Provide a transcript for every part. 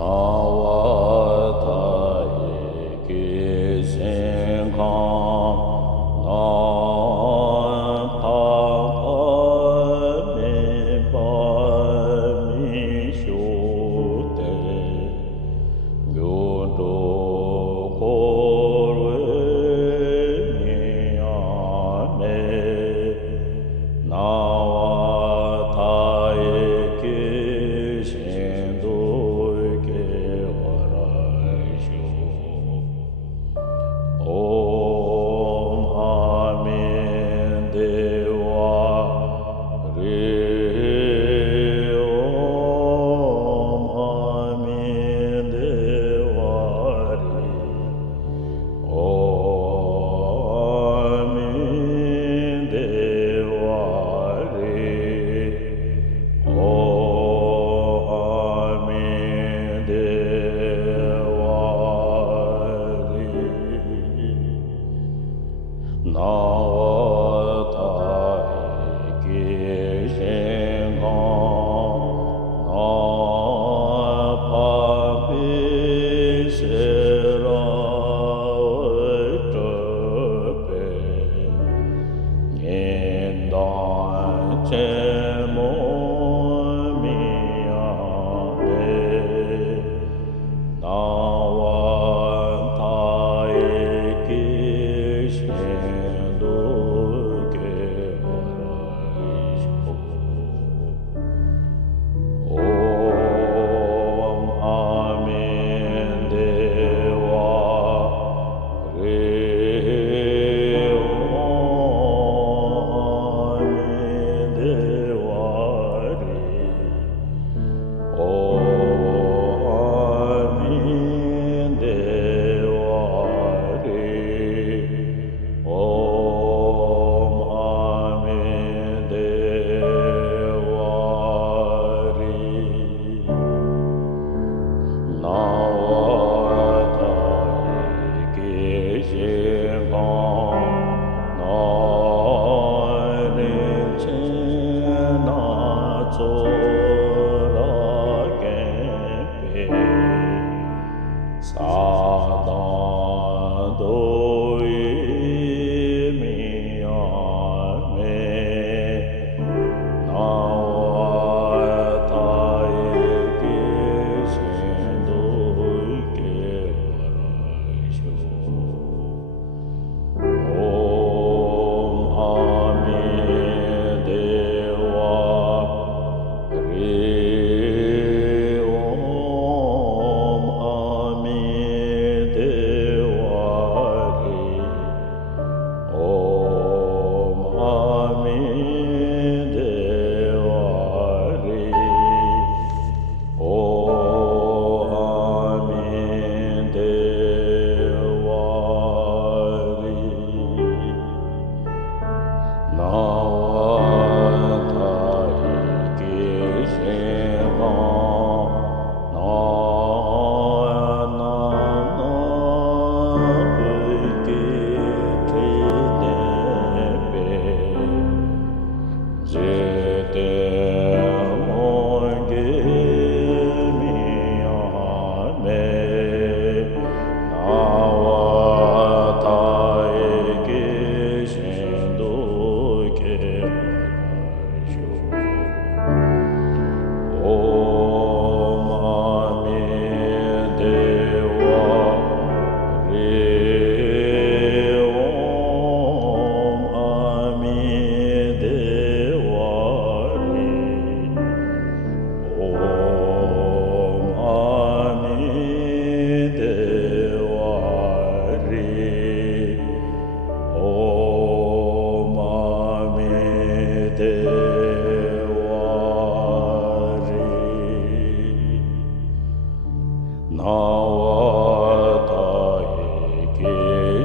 나와다의 기생강 나파미 바미쇼대 요도 고르미야메 나와다의 기생도 옴 아멘 대와 리 옴 아멘 대와 리 옴 아멘 대와 리 옴 아멘 대와 나와다의 기생강 나파비세라 어쩌배 인단 제몸이야네 나와다의 기생도 옴 아멘 대와 리 옴 아멘 대와 리 옴 아멘 대와 리 옴 아멘 대와 리 나와다의 기생강 나는 지나쳐라게 사단도 이미야메 나와다의 기생도 깨어라쇼 옴 아멘 대와 리 옴 아멘 대와 리 옴 아멘 대와 리 옴 아멘 대와 리 나와다의 기생강 나나나의 기대네베 제대모게미야메 나와다의 기생도 깨어라쇼 옴 아멘 대와 리 옴 아멘 대와 리 옴 아멘 대와 리 옴 아멘 대와 리 나와다의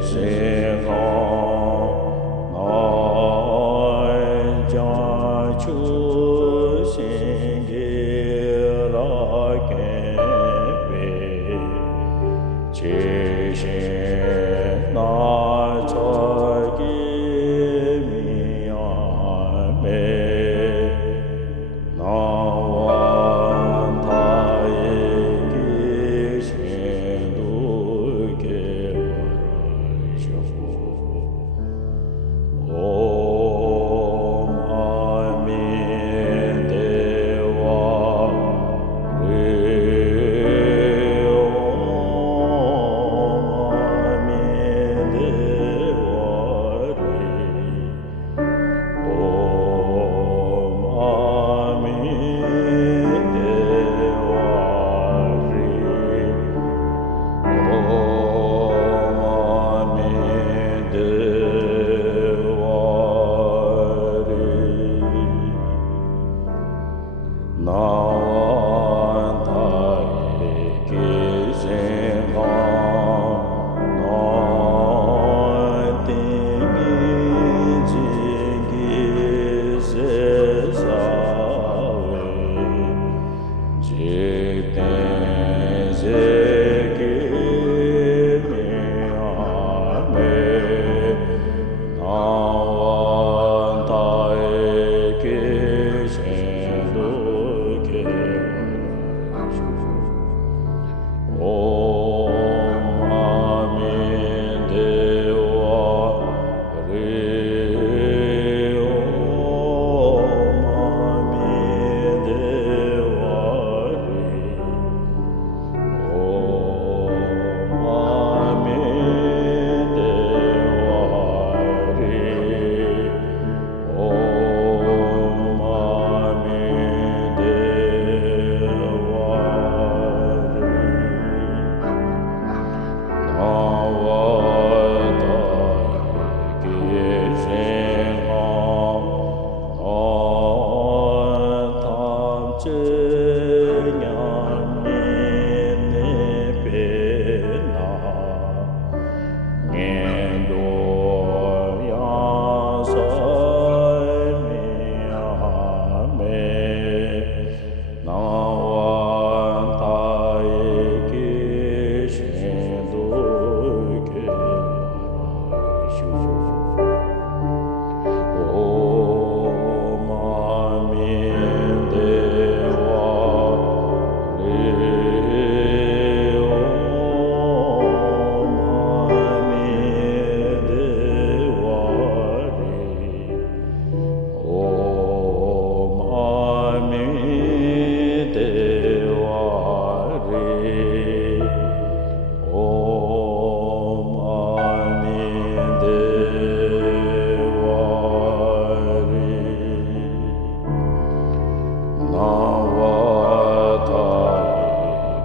기생강 나의 자주 생기라게 지신 나 저기 미야메 나와 다의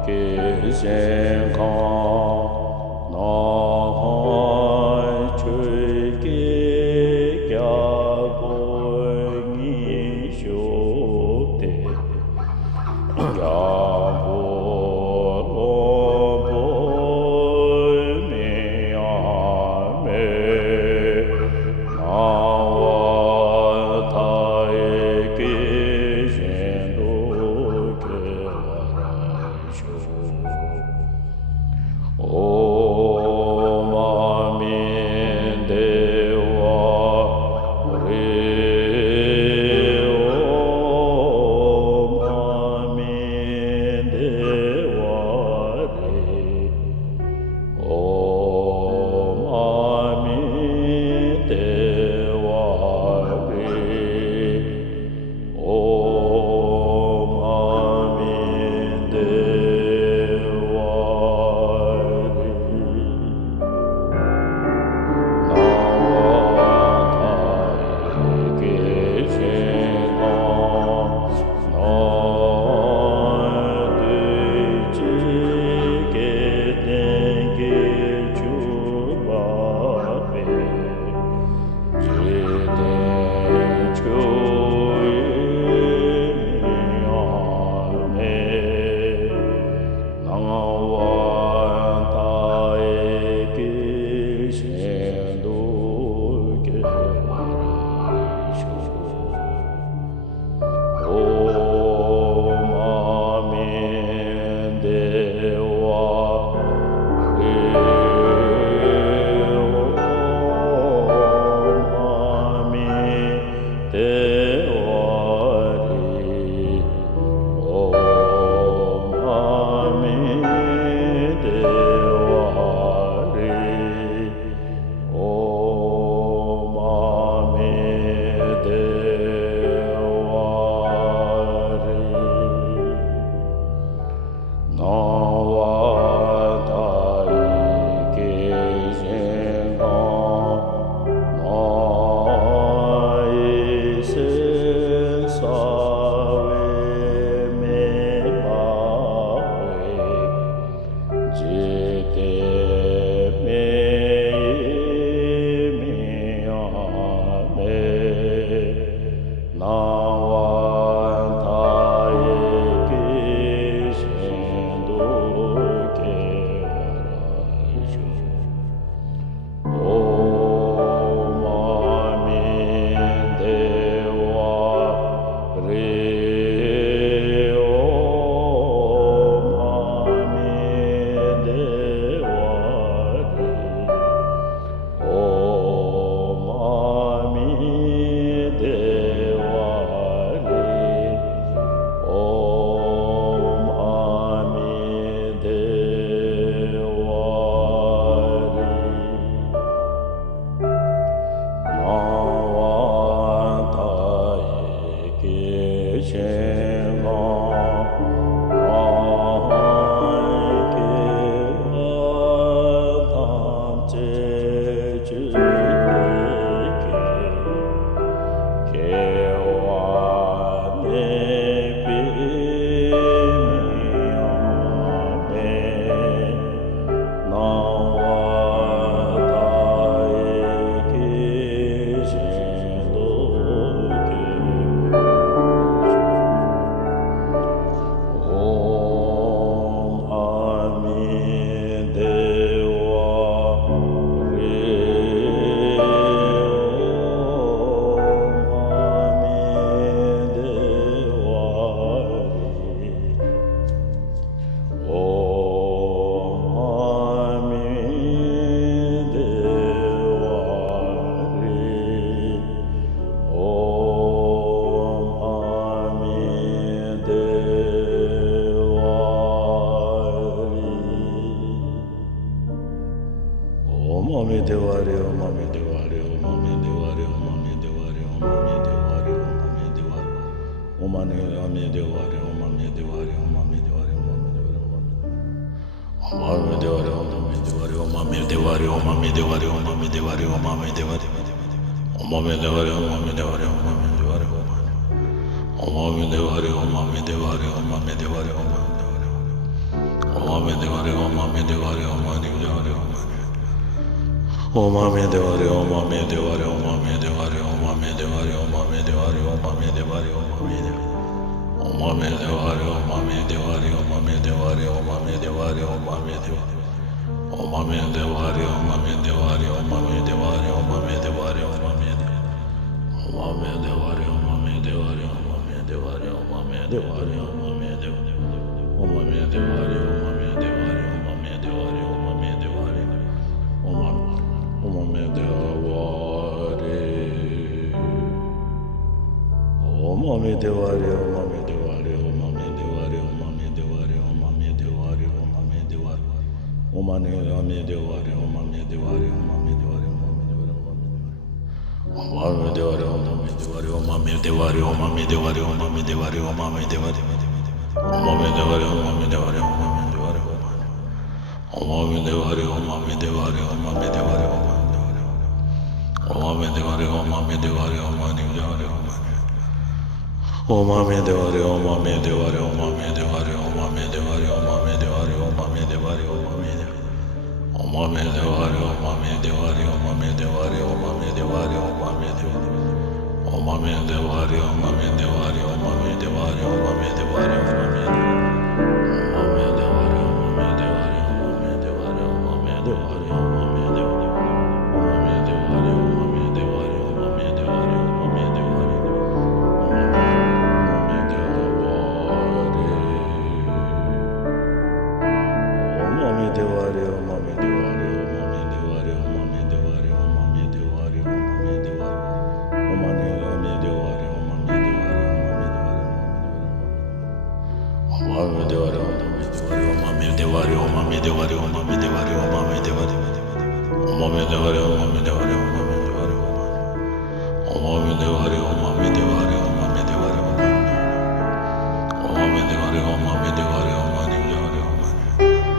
계신 나의 주께 야보이쇼대 me devare, Om me devare, Om me devare, Om me devare, Om me devare, Om me devare, Om me devare, Om me devare, Om me devare, Om me devare. Om me devare, Om me devare, Om me devare, Om me devare, Om me devare. Om me devare, Om me devare, Om me devare, Om me devare, Om me devare. Om me devare, Om me devare, Om me devare, Om me devare, Om me devare. Om me devare, Om me devare, Om me devare, Om me devare. Om me devare. Om me devare, Om me devare, Om me devare, Om me devare, Om me devare, Om me devare. Om me devare, Om me devare, Om me devare. Om me devare, Om me devare, Om me devare, Om me devare, Om me devare, Om me devare. Om me devare, Om me devare, Om me devare. Om me devare, Om me devare, Om me devare, Om me devare. Om me devare, Om me devare, Om me devare.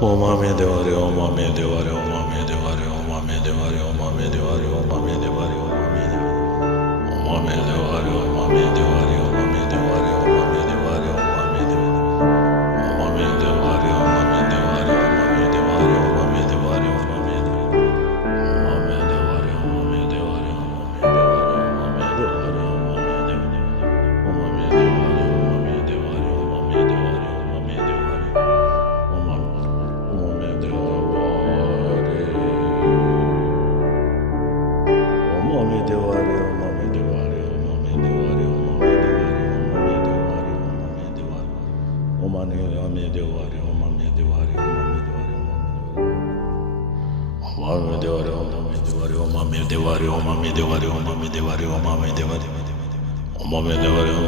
Om me devare, Om me devare, Om me devare, Om me devare, Om me devare, Om me devare, Om me devare. Om me devare, Om me devare,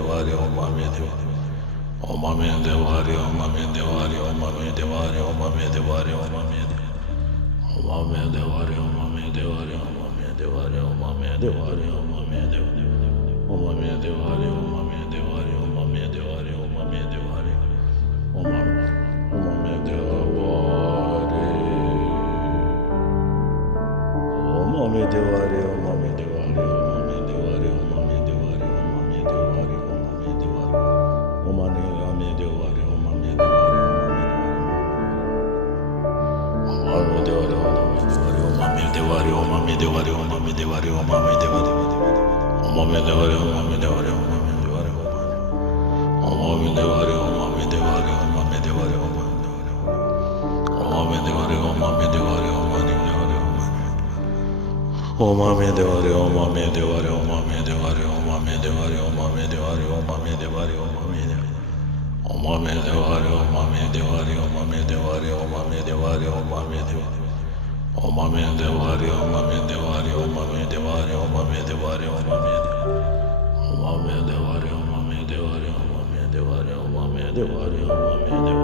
Om me devare, Om me devare, Om me devare. Om me devare, Om me devare, Om me devare, Om me devare, Om me devare. Om me devare, Om me devare, Om me devare, Om me devare, Om me devare. Om me devare, Om me devare, Om me devare, Om me devare. Om me devare, Om me devare, Om me devare, Om me devare.